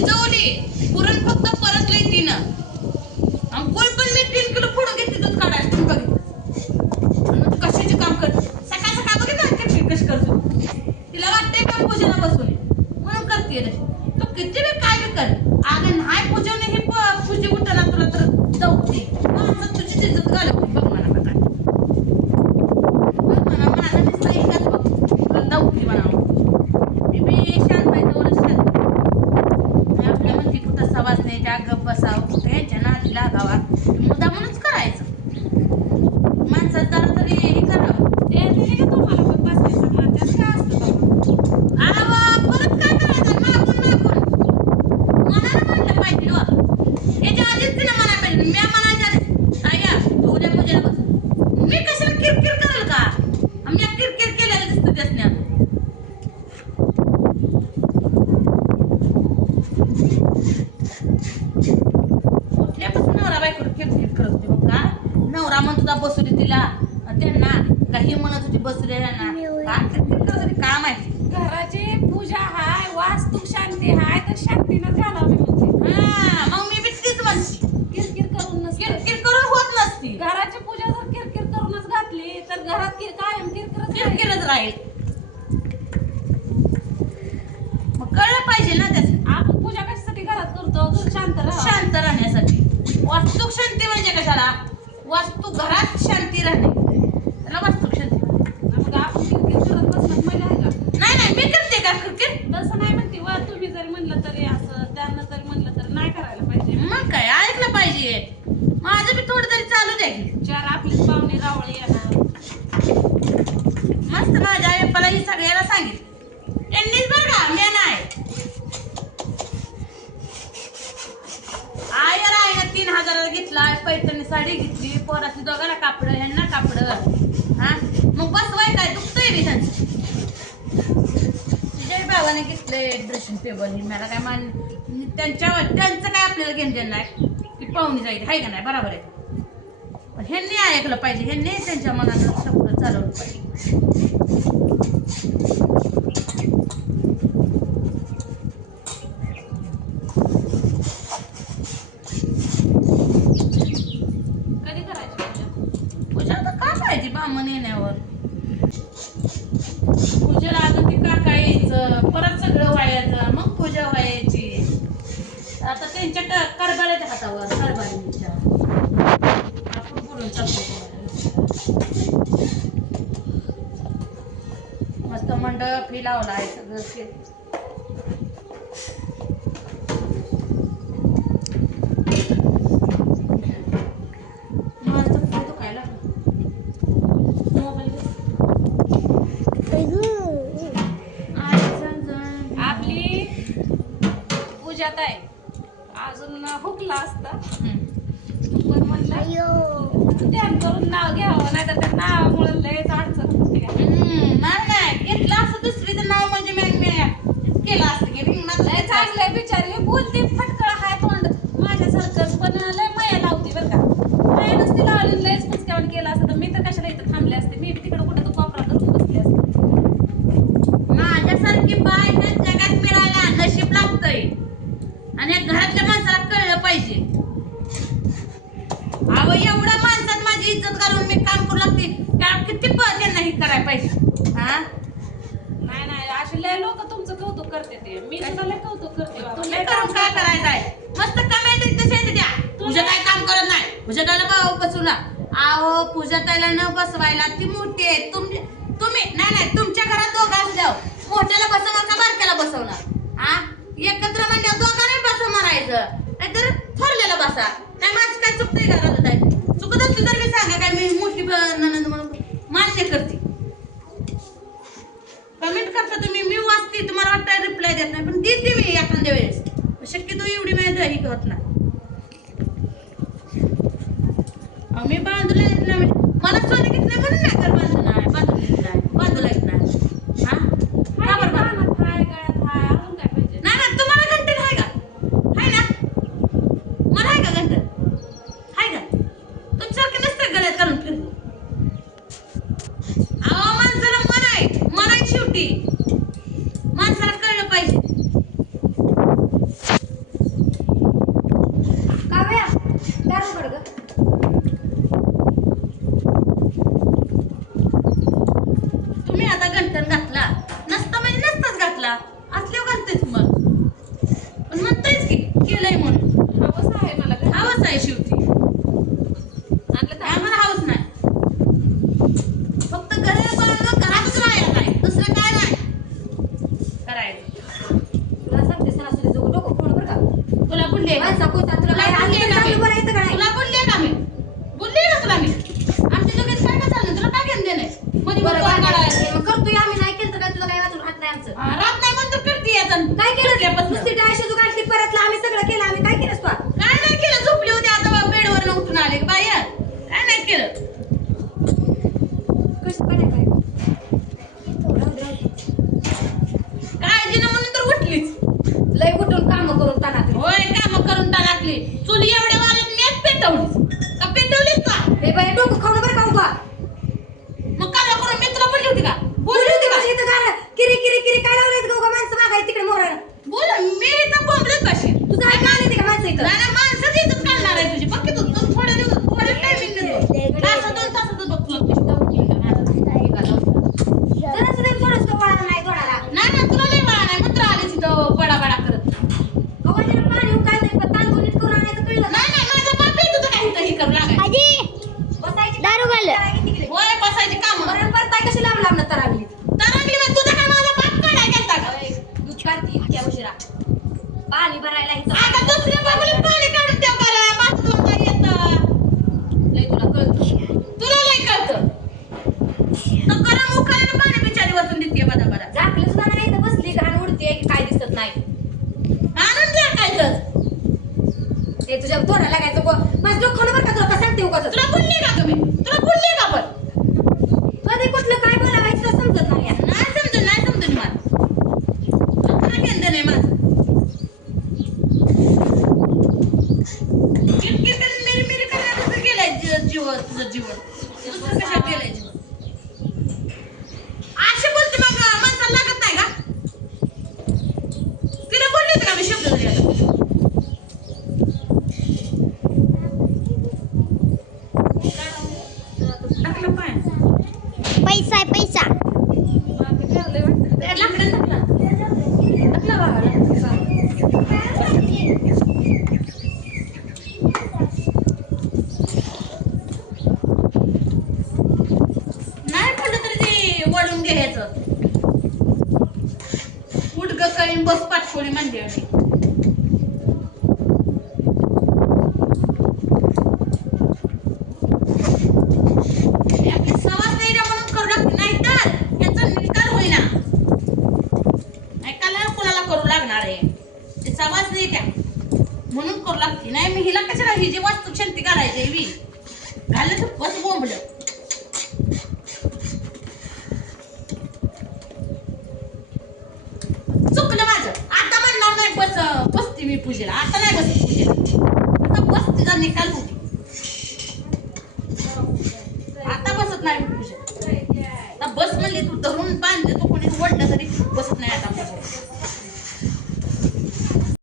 शिजवली. पुरण फक्त परतली तिनं. आणि पण मी तीन किलो फोडून घेतली दूध काढायला तुम्ही बघितलं कशाचे काम करते सकाळ सकाळ बघितलं किती कशी करतो तिला वाटते का पूजेला बसून म्हणून करते तशी तो किती बी काय बी कर. अगं नाही पूजवणे हे प- पूजे उठला तुला तर दौती माणसं तुझी इज्जत घालवते बघ म्हणा आता बघ म्हणा माझा नुसता एकच बघ तुला दौती म्हणा मी बी शांत आहे तेवढं शांत आणि आपल्या म्हणते कुठं सवास नाही त्या गप बसावं कुठं यांच्या नादी लागावा मुद्दा म्हणूनच करायचं माणसात जरा तरी हे करावं ते दिले का तुम्हाला पण बसायचं मग त्यात काय असतं बाबा? आवा, परत काय करायचं मागून मागून मनाला म्हणलं पाहिजे व याच्या आधीच तिने म्हणायला पाहिजे मी म्हणायच्या आधी आया तू उद्या पूजेला बस मी कशाला किरकिर करेल का आम्ही किरकिर केलेलं दिसतं त्यासने उठल्यापासून नवरा बायको किरकिर करत होती मग का? नवरा म्हणत होता बसू दे तिला त्यांना काही म्हणत होती बसू दे यांना. का? किरकिर करत होती का माहिती? घराची पूजा हाय वास्तू शांती हाय तर शांतीनं झालं मी म्हणते हा, मग मी बी तीच म्हणते किरकिर करून नसते किरकिर करून होत नसती घराची पूजा जर किरकिर करूनच घातली तर घरात किर कायम किरकिरच राहील. मग कळलं पाहिजे ना त्याच. आपण पूजा कशासाठी घरात करतो? घर शांत राहा. शांत राहण्यासाठी. वास्तू शांती म्हणजे कशाला? वास्तू घरात शांती राहणे. त्याला वास्तू शांती मग आपण किरकिर करत बसण्यात मजा आहे का नाही नाही मी करते का क्रिकेट तसं नाही म्हणते. वा तुम्ही जरी म्हणलं तरी असं त्यांना जरी म्हणलं तर नाही करायला पाहिजे. मग काय? ऐकलं पाहिजे. माझं बी थोडं तरी चालू द्या की. चार आपलीच पाहुणे रावळे येणार. मस्त माझ्या आई ही सगळ्याला सांगितलं. त्यांनीच बरं का मी नाही आयर आहे ना तीन हजाराला घेतला पैठणी साडी घेतली पोराची दोघांना कापड ह्यांना कापड. हा? मग बसवाय काय दुखतंय मी त्यांचं. जय बाबाने घेतलंय ड्रेसिंग टेबल हे मला काय मान त्यांच्यावर त्यांचं काय आपल्याला घेणं देणं नाही. की पाहुणी जाईल आहे का नाही? बरोबर आहे. पण ह्यांनी ऐकलं पाहिजे. ह्यांनी त्यांच्या मनात सगळं चालवलं पाहिजे कधी करायची पूजा पूजा आता का पाहिजे बामण येण्यावर पूजेला अजून ती काका यायचं परत सगळं व्हायचं मग पूजा व्हायची आता त्यांच्या क- असावा सर्वांनी विचार आपण बोलून चालतो मस्त मंडप ही लावला आहे सगळं नाव घ्यावं नाही तर त्या नावामुळे लयच अडचण हम्म, नाही नाही घेतलं असं दुसरी नाव म्हणजे मी मी केलं असतं की रिंगणात लय चांगलंय बिचारी बोलते फटकळ हाय तोंड माझ्यासारखं पण लय माया लावते बरं का माया नसती लावली लयच पुचक्यावर केलं असतं तर मी तर कशाला इथं थांबले असते मी तिकडे कुठे तर कोपरा धरून बसले असते माझ्यासारखी बाय ह्या जगात मिळायला नशीब लागतंय आणि या घरातल्या माणसाला कळलं पाहिजे अहो एवढ्या माणसात माझी इज्जत घालून मी काम करू लागते त्या किती प त्यांना हे करायला पाहिजे हा नाही नाही असे लय लोक तुमचं कौतुक करते ते. मी सुद्धा लय कौतुक करते बाबा. तुम्ही करून काय करायचं आहे मस्त कमेंट तसे द्या. पूजा काय काम करत नाही? पूजा ताईला भाऊ बसू ना आहो पूजा ताईला न बसवायला ती मोठी आहे. तुम्ही तुम्ही नाही नाही तुमच्या घरात दोघं असल्यावर मोठ्याला बसवणार का बारक्याला बसवणार? हा एकत्र म्हणल्यावर दोघांना बसव म्हणायचं नाहीतर थोरलेला बसा. नाही माझं काय चुकतंय घरात आहे. चुकत असली तर मी सांगा काय मी मोठी ब- नणंद म्हणून मान्य करते. करता तुम्ही? मी वाचते तुम्हाला वाटतं रिप्लाय देत नाही पण देते मी एखाद्या वेळेस. शक्यतो एवढी माझ्या ही होत नाही. मी बांधूला मला Lihat. चुली एवढ्या तोंडाला लागायचं माझं डोकं बरं का तुला? सांगते उगाच तुला बोलली का तुम्ही? तुला म्हणजे ऐकायला कोणाला करू लागणार आहे? ते सवाज नाही त्या म्हणून करू लागते. नाही मी हिला कशाला ही जी वास्तू शांती घालायची बी घाललं बस बोंबलं चुकलं माझं आता म्हणणार नाही बस बसते मी पूजेला. आता नाही बसते पूजेला. आता बस तिचा निकाल होती. आता बसत नाही मी पूजेला. आता बस म्हणली तू धरून बांधले तू कोणी ओढलं तरी बसत